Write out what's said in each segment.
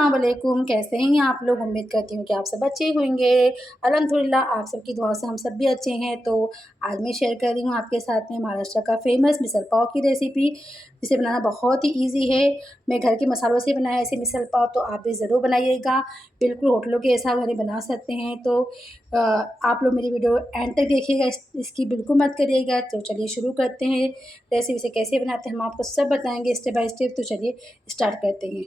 अस्सलाम वालेकुम, कैसे हैं आप लोग। उम्मीद करती हूँ कि आप सब अच्छे होंगे। अल्हम्दुलिल्लाह आप सबकी दुआ से हम सब भी अच्छे हैं। तो आज मैं शेयर कर रही हूँ आपके साथ में महाराष्ट्र का फ़ेमस मिसल पाव की रेसिपी, जिसे बनाना बहुत ही ईजी है। मैं घर के मसालों से बनाया ऐसे मिसल पाव, तो आप भी ज़रूर बनाइएगा। बिल्कुल होटलों के ऐसा घरे बना सकते हैं। तो आप लोग मेरी वीडियो एंड तक देखिएगा, इसकी बिल्कुल मत करिएगा। तो चलिए शुरू करते हैं। रेसिपी से कैसे बनाते हैं हम आपको सब बताएँगे स्टेप बाय स्टेप। तो चलिए स्टार्ट करते हैं।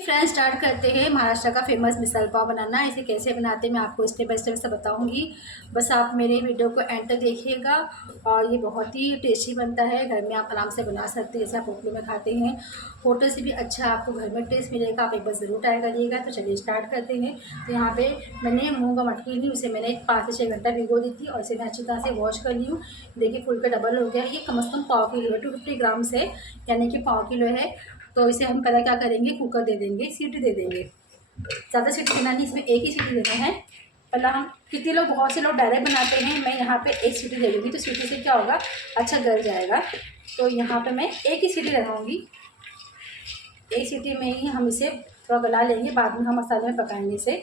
फ्रेंड्स, स्टार्ट करते हैं महाराष्ट्र का फेमस मिसल पाव बनाना। इसे कैसे बनाते हैं मैं आपको स्टेप बाय स्टेप से बताऊंगी। बस आप मेरे वीडियो को एंड तक देखिएगा। और ये बहुत ही टेस्टी बनता है, घर में आप आराम से बना सकते हैं। जैसे आप होटलों में खाते हैं, होटल से भी अच्छा आपको घर में टेस्ट मिलेगा। आप एक बार ज़रूर ट्राई करिएगा। तो चलिए स्टार्ट करते हैं। तो यहाँ पे मैंने मूँग का मटकी ली, उसे मैंने 5 से 6 घंटा भिगो दी थी और इसे मैं अच्छी तरह से वॉश कर ली हूँ। देखिए फुल का डबल हो गया। ये कम से कम पाव किलो है, 250 ग्राम से, यानी कि पाव किलो है। तो इसे हम पहले क्या करेंगे, कुकर दे देंगे, सीटी दे देंगे। ज़्यादा सीटी देना नहीं, इसमें एक ही सीटी देना है। पहले हम कितने लोग, बहुत से लोग डायरेक्ट बनाते हैं, मैं यहाँ पे एक सीटी दे दूँगी। तो सीटी से क्या होगा, अच्छा गल जाएगा। तो यहाँ पे मैं एक ही सीटी लगाऊंगी। एक सीटी में ही हम इसे थोड़ा गला लेंगे, बाद में हम मसाले में पकाएंगे इसे।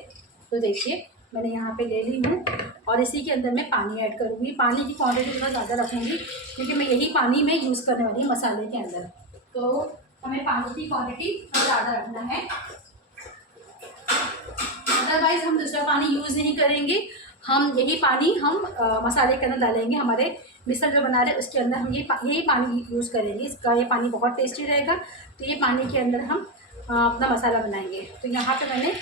तो देखिए मैंने यहाँ पे ले ली हूँ और इसी के अंदर मैं पानी ऐड करूँगी। पानी की क्वांटिटी थोड़ा ज़्यादा रखूँगी, क्योंकि मैं यही पानी में यूज़ करने वाली हूँ मसाले के अंदर। तो हमें पानी की क्वांटिटी थोड़ा ज़्यादा रखना है, अदरवाइज़ हम दूसरा पानी यूज़ नहीं करेंगे। हम यही पानी हम मसाले के अंदर डालेंगे। हमारे मिसल जो बना रहे हैं उसके अंदर हम यही पानी यूज़ करेंगे। इसका ये पानी बहुत टेस्टी रहेगा। तो ये पानी के अंदर हम अपना मसाला बनाएंगे। तो यहाँ पे मैंने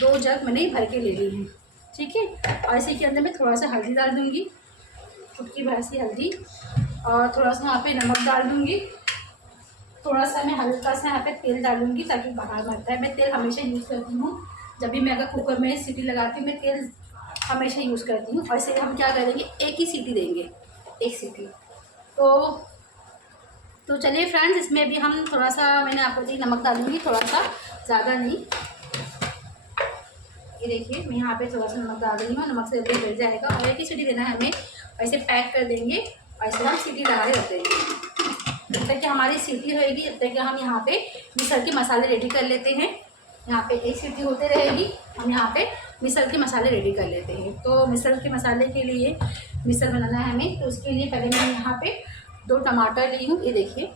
2 जग मैंने भर के ले ली हूँ, ठीक है। और इसी के अंदर मैं थोड़ा सा हल्दी डाल दूँगी, चुटकी भर सी हल्दी, और थोड़ा सा यहाँ पे नमक डाल दूँगी। थोड़ा सा मैं हल्का सा यहाँ पे तेल डालूंगी ताकि बाहर मत आए। मैं तेल हमेशा यूज़ करती हूँ, जब भी मैं अगर कुकर में सीटी लगाती हूँ मैं तेल हमेशा यूज़ करती हूँ। और इसे हम क्या करेंगे, एक ही सीटी देंगे, एक सीटी। तो चलिए फ्रेंड्स, इसमें भी हम थोड़ा सा, मैंने आपको दी, नमक डालूंगी, थोड़ा सा, ज़्यादा नहीं। ये देखिए मैं यहाँ पे थोड़ा सा नमक डाल रही हूँ, नमक से जल्दी गल जाएगा। और एक ही सीटी देना है हमें, और इसे पैक कर देंगे और इसे हम सीटी लगा के रख देंगे। जब तक कि हमारी सीटी होएगी, जब तक कि हम यहाँ पे मिसल के मसाले रेडी कर लेते हैं। यहाँ पे एक सीटी होते रहेगी, हम यहाँ पे मिसल के मसाले रेडी कर लेते हैं। तो मिसल के मसाले के लिए, मिसल बनाना है हमें, तो उसके लिए पहले मैं यहाँ पे 2 टमाटर ली हूँ। ये देखिए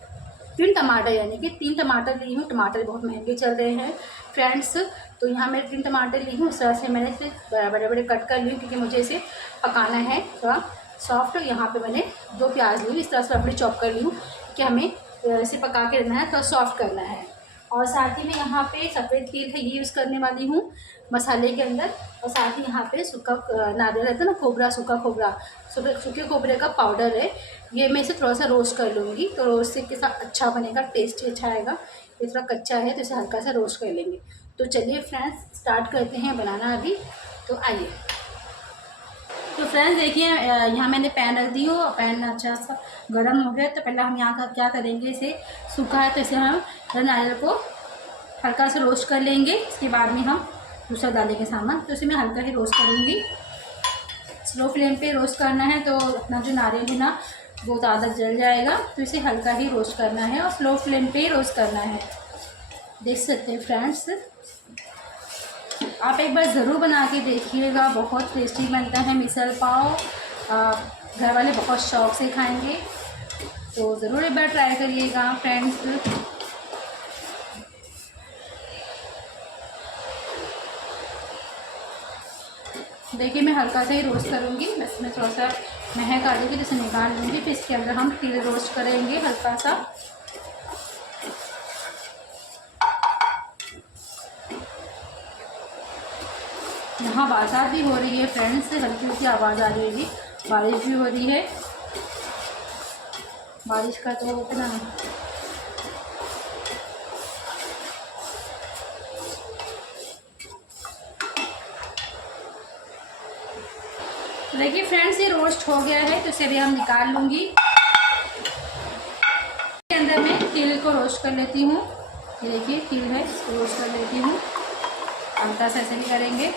3 टमाटर, यानी कि 3 टमाटर ली हूँ। टमाटर बहुत महंगे चल रहे हैं फ्रेंड्स। तो यहाँ मैं 3 टमाटर ली हूँ। इस तरह से मैंने इसे बड़े बड़े कट कर ली हूँ, क्योंकि मुझे इसे पकाना है थोड़ा सॉफ्ट। यहाँ पे मैंने 2 प्याज ली हूँ, इस तरह से रबड़ी चॉप कर ली हूँ कि हमें इसे पका के रखना है, थोड़ा सॉफ्ट करना है। और साथ ही में यहाँ पे सफ़ेद तिल है, ये यूज़ करने वाली हूँ मसाले के अंदर। और साथ ही यहाँ पे सूखा नारियल रहता है ना, खोबरा, सूखा खोबरा, सूखे खोबरे का पाउडर है। ये मैं इसे थोड़ा सा रोस्ट कर लूँगी, तो रोस्ट से के साथ अच्छा बनेगा, टेस्ट अच्छा आएगा। ये थोड़ा कच्चा है तो इसे हल्का सा रोस्ट कर लेंगे। तो चलिए फ्रेंड्स स्टार्ट करते हैं बनाना अभी। तो आइए। तो फ्रेंड्स देखिए, यहाँ मैंने पैन रख दी हो, पैन अच्छा सा गर्म हो गया। तो पहले हम यहाँ का क्या करेंगे, इसे सूखा है तो इसे हम नारियल को हल्का सा रोस्ट कर लेंगे। इसके बाद में हम दूसरा डालेंगे सामान। तो इसे मैं हल्का ही रोस्ट करूँगी, स्लो फ्लेम पे रोस्ट करना है। तो अपना जो नारियल है ना, वो ज़्यादा जल जाएगा। तो इसे हल्का ही रोस्ट करना है और स्लो फ्लेम पे ही रोस्ट करना है। देख सकते हैं फ्रेंड्स, आप एक बार ज़रूर बना के देखिएगा, बहुत टेस्टी बनता है मिसल पाव। घर वाले बहुत शौक़ से खाएंगे, तो ज़रूर एक बार ट्राई करिएगा फ्रेंड्स। देखिए मैं हल्का सा ही रोस्ट करूँगी, बस मैं थोड़ा सा महक आ जाएगी तो इसे निकाल लूँगी। फिर इसके अंदर हम तिल रोस्ट करेंगे हल्का सा। यहाँ बारिश भी हो रही है फ्रेंड्स, हल्की हल्की आवाज़ आ रही होगी, बारिश भी हो रही है। बारिश का तो होता ना। देखिए फ्रेंड्स, ये रोस्ट हो गया है, तो इसे भी हम निकाल लूँगी। इसके अंदर मैं तिल को रोस्ट कर लेती हूँ। ये देखिए तिल है, इसको रोस्ट कर लेती हूँ। हल्का सा ऐसे ही करेंगे।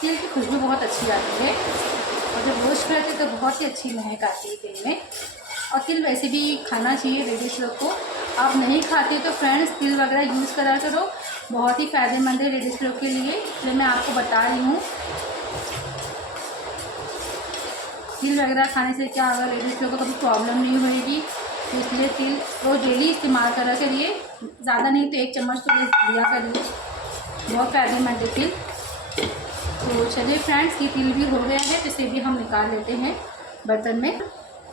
तिल की खुशबू बहुत अच्छी आती है और जब रोस्ट करते हैं तो बहुत ही अच्छी महक आती है तिल में। और तिल वैसे भी खाना चाहिए लेडीज़ लोग को। आप नहीं खाते तो फ्रेंड्स तिल वगैरह यूज़ करा करो, बहुत ही फ़ायदेमंद है लेडीज़ लोग के लिए, इसलिए मैं आपको बता रही हूँ। तिल वगैरह खाने से क्या होगा, लेडीज़ लोग को कभी प्रॉब्लम नहीं होएगी, तो इसलिए तिल रोज़ डेली इस्तेमाल करा करिए। ज़्यादा नहीं तो 1 चम्मच तो लिया करिए, बहुत फ़ायदेमंद है तिल। तो चलिए फ्रेंड्स, ये तिल भी हो गया है तो इसे भी हम निकाल लेते हैं बर्तन में।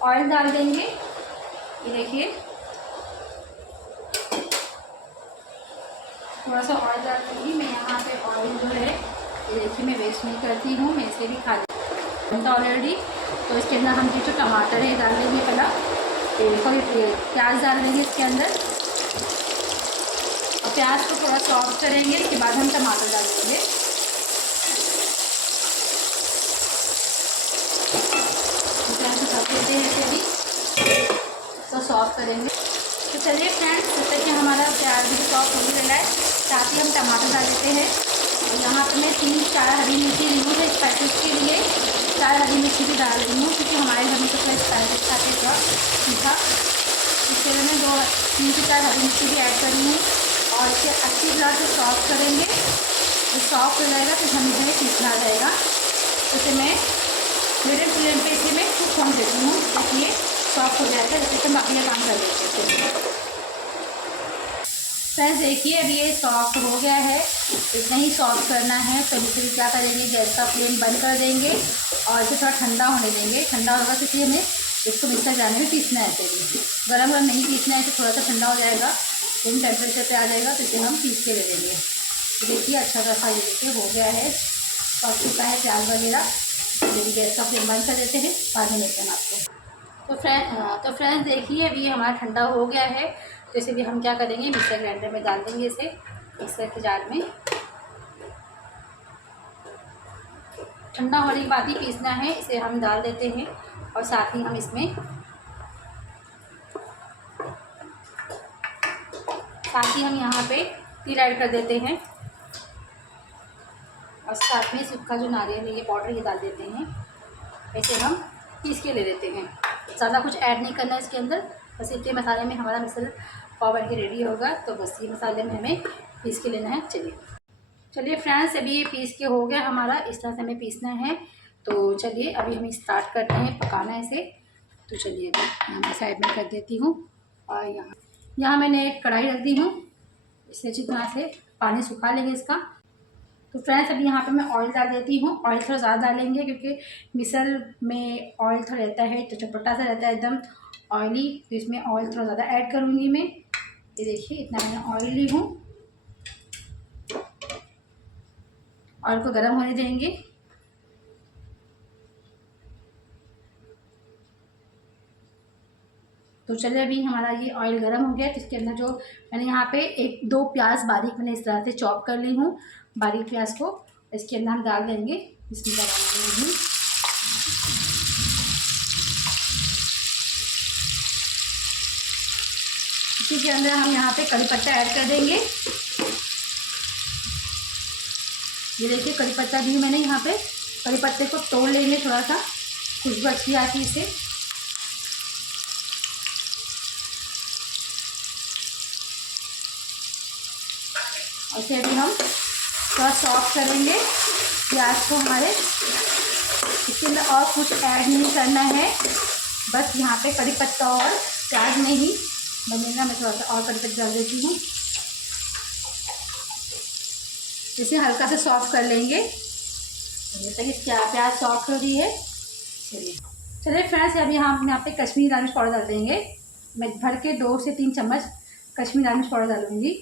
ऑयल डाल देंगे, ये देखिए थोड़ा सा ऑयल डाल दूँगी मैं यहाँ पे। ऑयल जो है ये देखिए मैं वेस्ट नहीं करती हूँ, मैं इसे भी खा लेती हूँ ऑलरेडी। तो इसके अंदर हम ये जो टमाटर है डाल देंगे पहला, फिर प्याज डाल देंगे इसके अंदर और प्याज को थोड़ा सॉफ्ट करेंगे, इसके बाद हम टमाटर डाल देंगे। देते हैं इसे भी तो सॉफ्ट करेंगे। तो चलिए फ्रेंड्स, जब तक कि हमारा प्याज भी सॉफ्ट होने लगा है, साथ ही हम टमाटर डाल देते हैं। और यहाँ पर मैं 3-4 हरी मिर्ची ली हूँ, तो स्पाइसेस के लिए 4 हरी मिर्ची भी डाल रही हूँ, क्योंकि हमारे घर में तो थोड़ा स्पाइसेस खाते थोड़ा तीखा, इसके लिए मैं 3 से 4 हरी मिर्ची भी ऐड कर रही हूँ। और इसे अच्छी तरह से सॉफ्ट करेंगे, तो सॉफ्ट हो जाएगा तो हमें जो है पीसना जाएगा। इसे मैं मीडियम फ्लेम पे इसे मैं कुक होने देती हूँ, ताकि ये सॉफ्ट हो जाएगा, जैसे हम बाकी का काम कर लेते हैं। फ्रेंड्स देखिए अभी ये सॉफ्ट हो गया है, इतना ही सॉफ्ट करना है। तो फिर क्या करेंगे, गैस का फ्लेम बंद कर देंगे और इसे थोड़ा ठंडा होने देंगे। ठंडा होगा तो फिर हमें इसको मिक्सर जाने में पीसना है। चाहिए गरम गरम नहीं पीसना है, तो थोड़ा सा ठंडा हो जाएगा, रूम टेम्परेचर पे आ जाएगा, तो इसे हम पीस के ले लेंगे। तो देखिए अच्छा खासा ये देखिए हो गया है, सॉफ्ट चुका है प्याज वगैरह। यदि गैस का फ्लेम बंद कर देते हैं, बाद में मिलते हैं आपको। तो फ्रेंड्स देखिए अभी हमारा ठंडा हो गया है, तो इसे भी हम क्या करेंगे, मिक्सर ग्राइंडर में डाल देंगे। इसे मिक्सर के जार में ठंडा होने के बाद ही पीसना है, इसे हम डाल देते हैं। और साथ ही हम इसमें यहाँ पे तिल ऐड कर देते हैं और साथ में सूखा जो नारियल है ये पाउडर ये डाल देते हैं। ऐसे हम पीस के ले लेते हैं, ज़्यादा कुछ ऐड नहीं करना है इसके अंदर, बस इतने मसाले में हमारा मिसल पाव बन के रेडी होगा। तो बस ये मसाले में हमें पीस के लेना है। चलिए फ्रेंड्स अभी ये पीस के हो गया हमारा, इस तरह से हमें पीसना है। तो चलिए अभी हम स्टार्ट करते हैं पकाना इसे। तो चलिए अभी यहाँ मैं साइड में कर देती हूँ और यहाँ मैंने एक कढ़ाई रख दी हूँ, इसे अच्छी तरह से पानी सुखा लेंगे इसका। तो फ्रेंड्स अभी यहाँ पे मैं ऑयल डाल देती हूँ। ऑयल थोड़ा ज़्यादा डालेंगे क्योंकि मिसल में ऑयल थोड़ा रहता है, तो चटपटा सा रहता है एकदम ऑयली, तो इसमें ऑयल थोड़ा ज़्यादा ऐड करूँगी मैं। ये देखिए इतना मैंने ऑयल ली हूँ, ऑयल को गर्म होने देंगे। तो चलिए अभी हमारा ये ऑयल गर्म हो गया, तो इसके अंदर जो मैंने यहाँ पे 1-2 प्याज बारीक मैंने इस तरह से चॉप कर ली हूँ, बारीक प्याज को इसके अंदर हम डाल देंगे। इसमें डालेंगे इसी के अंदर हम यहाँ पे कड़ी पत्ता ऐड कर देंगे। ये देखिए कड़ी पत्ता भी मैंने यहाँ पे, कड़ी पत्ते को तोड़ लेंगे, थोड़ा सा खुशबू अच्छी आती है इससे। इसे अभी हम थोड़ा सॉफ्ट करेंगे प्याज को हमारे। इसके अंदर और कुछ ऐड नहीं करना है, बस यहाँ पे कड़ी पत्ता और प्याज में ही बनेगा। मैं थोड़ा सा और कड़ी पत्ता डाल देती हूँ, इसे हल्का से सॉफ्ट कर लेंगे जब तक इसकी प्याज सॉफ्ट हो रही है। चलिए फ्रेंड्स अभी हम यहाँ पे कश्मीरी लाल मिर्च पाउडर डाल देंगे। मैं भर के 2 से 3 चम्मच कश्मीरी लाल मिर्च पाउडर डालूँगी।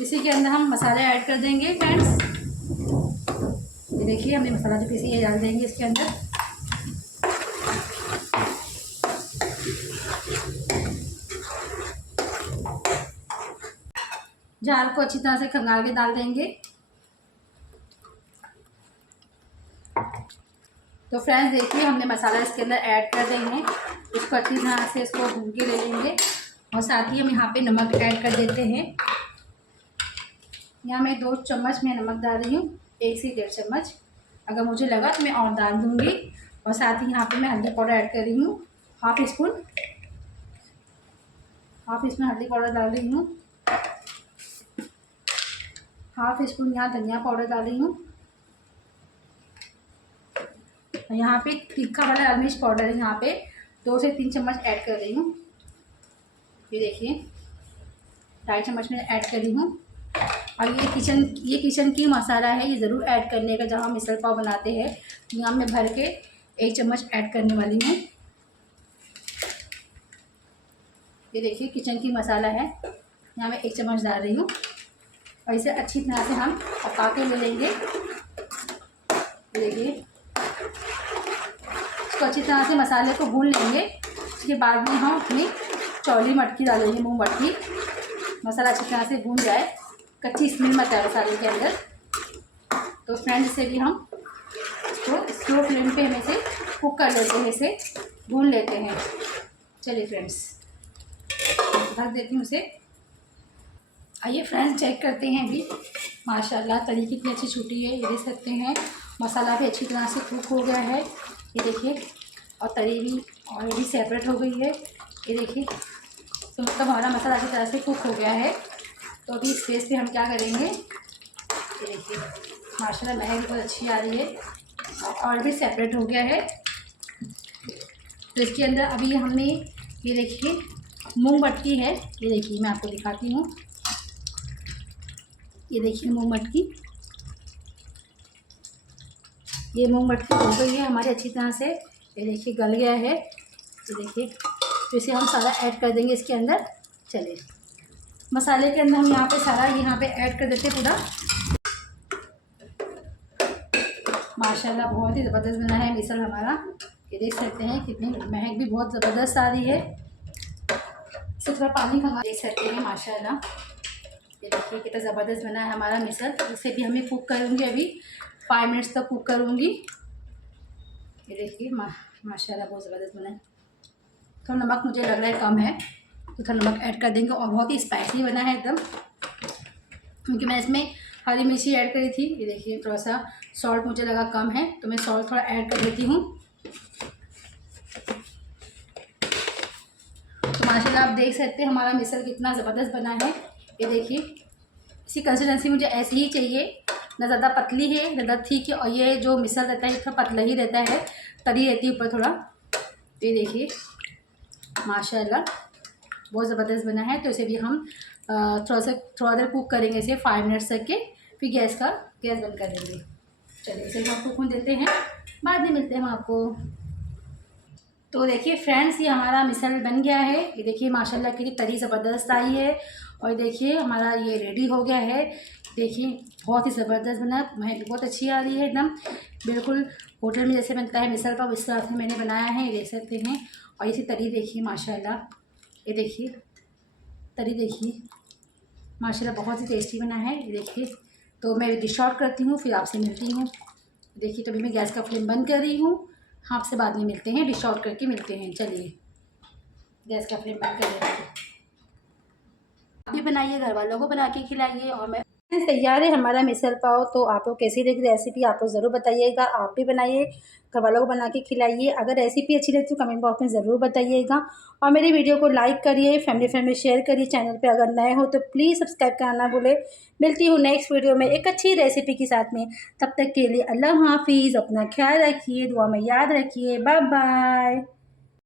इसी के अंदर हम मसाले ऐड कर देंगे फ्रेंड्स। ये देखिए हमने मसाला जो पीसी ये डाल देंगे इसके अंदर। जार को अच्छी तरह से खंगाल के डाल देंगे। तो फ्रेंड्स देखिए हमने मसाला इसके अंदर ऐड कर देंगे, इसको अच्छी तरह से इसको भून के ले लेंगे। और साथ ही हम यहाँ पे नमक ऐड कर देते हैं। यहाँ मैं 2 चम्मच मैं नमक डाल रही हूँ, 1 से 1.5 चम्मच। अगर मुझे लगा तो मैं और डाल दूँगी। और साथ ही यहाँ पे मैं हल्दी पाउडर ऐड कर रही हूँ, हाफ़ स्पून हल्दी पाउडर डाल रही हूँ। हाफ़ स्पून यहाँ धनिया पाउडर डाल रही हूँ। यहाँ पे तीखा वाला लाल मिर्च पाउडर यहाँ पे 2 से 3 चम्मच ऐड कर रही हूँ। ये देखिए 2.5 चम्मच में ऐड कर रही हूँ। और ये किचन की मसाला है, ये ज़रूर ऐड करने का जब हम मिसल पाव बनाते हैं। यहाँ मैं भर के 1 चम्मच ऐड करने वाली हूँ। ये देखिए किचन की मसाला है, यहाँ मैं 1 चम्मच डाल रही हूँ। और इसे अच्छी तरह से हम पका के ले लेंगे। ये देखिए इसको अच्छी तरह से मसाले को भून लेंगे। उसके बाद में हम अपनी चौली मटकी डालेंगे, मूंग मटकी। मसाला अच्छी तरह से भून जाए, कच्ची स्मेल मत आए मसाले के अंदर। तो फ्रेंड्स इसे भी हम इसको स्लो फ्लेम पे हम इसे कुक कर लेते हैं, इसे भून लेते हैं। चलिए फ्रेंड्स ढक देती हूँ इसे। आइए फ्रेंड्स चेक करते हैं अभी। माशाल्लाह तरी कितनी अच्छी छूटी है, ये देख सकते हैं। मसाला भी अच्छी तरह से कुक हो गया है, ये देखिए। और तरी भी ऑलरेडी सेपरेट हो गई है, ये देखिए। तो मतलब हमारा मसाला अच्छी तरह से कुक हो गया है। तो अभी इस स्टेज पे हम क्या करेंगे, ये देखिए माशाल्लाह महक बहुत अच्छी आ रही है, ऑलरेडी सेपरेट हो गया है। तो इसके अंदर अभी हमने ये देखिए मूंग मटकी है, ये देखिए मैं आपको दिखाती हूँ। ये देखिए मूंग मटकी, ये मूंग मटकी हो गई है हमारी अच्छी तरह से। ये देखिए गल गया है, ये देखिए। तो इसे हम सारा ऐड कर देंगे इसके अंदर। चलिए मसाले के अंदर हम यहाँ पे सारा यहाँ पे ऐड कर देते पूरा। माशाल्लाह बहुत ही ज़बरदस्त बना है मिसल हमारा, ये देख सकते हैं। कितनी महक भी बहुत ज़बरदस्त आ रही है। इसे थोड़ा पानी का देख सकते हैं माशाल्लाह। ये देखिए कितना ज़बरदस्त बना है हमारा मिसल। इसे भी हमें कुक करूँगी अभी 5 मिनट्स तक कुक करूँगी। ये देखिए माशाल्लाह बहुत ज़बरदस्त बना है। तो नमक मुझे लग रहा है कम है, तो थोड़ा नमक ऐड कर देंगे। और बहुत ही स्पाइसी बना है एकदम, क्योंकि मैं इसमें हरी मिर्ची ऐड करी थी। ये देखिए थोड़ा सा सॉल्ट मुझे लगा कम है, तो मैं सॉल्ट थोड़ा ऐड कर देती हूँ। तो माशाल्लाह आप देख सकते हैं हमारा मिसल कितना ज़बरदस्त बना है। ये देखिए इसी कंसिस्टेंसी मुझे ऐसी ही चाहिए, ना ज़्यादा पतली है ना ज़्यादा ठीक है। और ये जो मिसल रहता है थोड़ा पतला ही रहता है, तरी रहती है ऊपर थोड़ा। ये देखिए माशाल्लाह बहुत ज़बरदस्त बना है। तो इसे भी हम थोड़ा देर कुक करेंगे, इसे 5 मिनट्स तक के, फिर गैस बंद कर देंगे। चलिए इसे हम कुक होने देते हैं, बाद में मिलते हैं हम आपको। तो देखिए फ्रेंड्स ये हमारा मिसल बन गया है। ये देखिए माशाल्लाह की तरी ज़बरदस्त आई है। और देखिए हमारा ये रेडी हो गया है। देखिए बहुत ही ज़बरदस्त बना, महक बहुत अच्छी आ रही है एकदम, बिल्कुल होटल में जैसे बनता है मिसल पाव, इस तरह से मैंने बनाया है, ये देख सकते हैं। और इसी तरी देखिए माशाल्लाह, ये देखिए तरी देखिए माशाल्लाह बहुत ही टेस्टी बना है। ये देखिए तो मैं डिश आउट करती हूँ, फिर आपसे मिलती हूँ। देखिए तो अभी मैं गैस का फ्लेम बंद कर रही हूँ, आपसे बाद में मिलते हैं, डिश आउट करके मिलते हैं। चलिए गैस का फ्लेम बंद कर देते हैं। आप भी बनाइए, घर वालों को बना के खिलाइए। और मैं तैयार है हमारा मिसल पाव। तो आपको कैसी लगी रेसिपी आप लोग ज़रूर बताइएगा। आप भी बनाइए, घर वालों को बना के खिलाइए। अगर रेसिपी अच्छी लगी तो कमेंट बॉक्स में ज़रूर बताइएगा। और मेरी वीडियो को लाइक करिए, फैमिली फ्रेंड में शेयर करिए। चैनल पे अगर नए हो तो प्लीज़ सब्सक्राइब करना ना भूलें। मिलती हूँ नेक्स्ट वीडियो में एक अच्छी रेसिपी के साथ में। तब तक के लिए अल्लाह हाफिज़, अपना ख्याल रखिए, दुआ में याद रखिए। Bye bye.